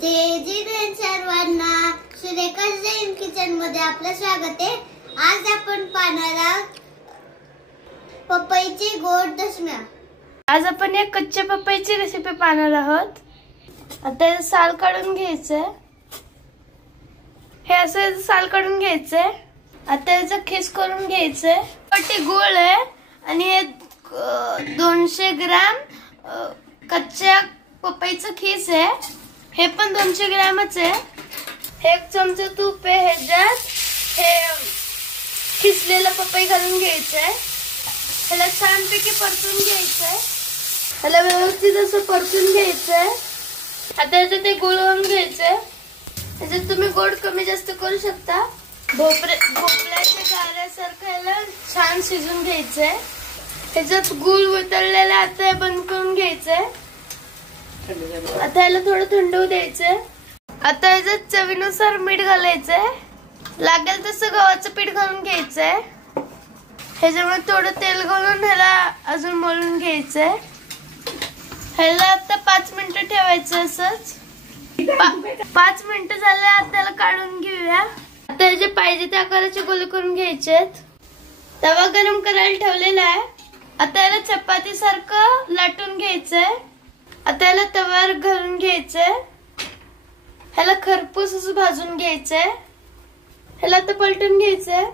जय जय सर्वांना सुरेखा जैन किचन मध्ये आपलं स्वागत आहे। आज आपण पाहणार आहोत पपईची गोड दशम्या। आज आपण एक कच्च्या पपईची रेसिपी पाहणार आहोत। आता साल काढून घ्यायचंय, हे असं साल काढून घ्यायचंय। आता याचा खीस करून घ्यायचंय। ते गोळ आहे आणि हे 200 ग्राम कच्च्या पपईचं खीस आहे। हे पण 200 ग्रामच आहे। हे 1 चमचा तूप आहे, ह्याच्यात हे खिसलेलं पपई घालून घ्यायचंय। ह्याला छानपैकी परतून घ्यायचंय। ह्याला व्यवस्थित असं परतून घ्यायचंय। आता याच्यात ते गोळ घालून घ्यायचंय। याच्यात तुम्ही गोड कमी जास्त करू शकता। भोपळ्याच्या गाऱ्यासारखं ह्याला छान शिजून घ्यायचंय। ह्याच्यात गूळ वितळलेला आता बंद करून घ्यायचंय। आता याला थोडं थंड होऊ द्यायचंय। आता याच्यात चवीनुसार मीठ घालायचंय। लागेल तसं गव्हाचं पीठ घालून घ्यायचंय। ह्याच्यामध्ये थोडं तेल घालून ह्याला अजून मळून घ्यायचंय। ह्याला आता 5 मिनिटं ठेवायचं असंच। 5 मिनिटं झाले, आता त्याला काढून घेऊया। आता याचे पाहिजे त्या आकाराचे गोळे करून घ्यायचे। तवा गरम करायला ठेवलेला आहे। आता याला चपाती सारखं लाटून घ्यायचंय। आता याला तव्यावर घालून घ्यायचंय। ह्याला खरपूस असं भाजून घ्यायचंय। ह्याला आता पलटून घ्यायचंय।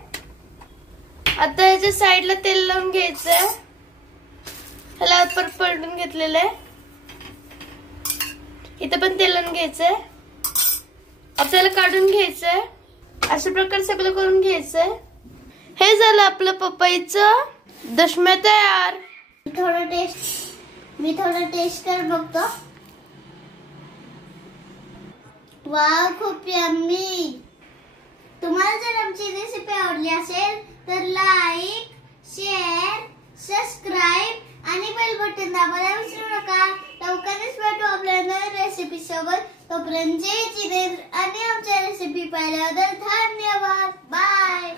आता याच्या साईडला तेल लावून घ्यायचंय। ह्याला परत पलटून घेतलेलं आहे। इथं पण तेल लावून घ्यायचंय। आपल्याला काढून घ्यायचंय। अशा प्रकारे सगळं करून घ्यायचंय। हे झालं आपलं पपईचं दशम्या तयार। मी थोडं टेस्ट कर बघतो। वाव, खूप यम्मी। तुम्हाला जर आमची रेसिपी आवडली असेल तर लाईक, शेअर, सबस्क्राइब आणि बेल बटन दाबायला विसरू नका। लवकरच भेटू आपल्या नवीन रेसिपी सोबत। तोपर्यंत जय जिनेंद्र आणि आमच्या रेसिपी पाहिल्याबद्दल धन्यवाद। बाय।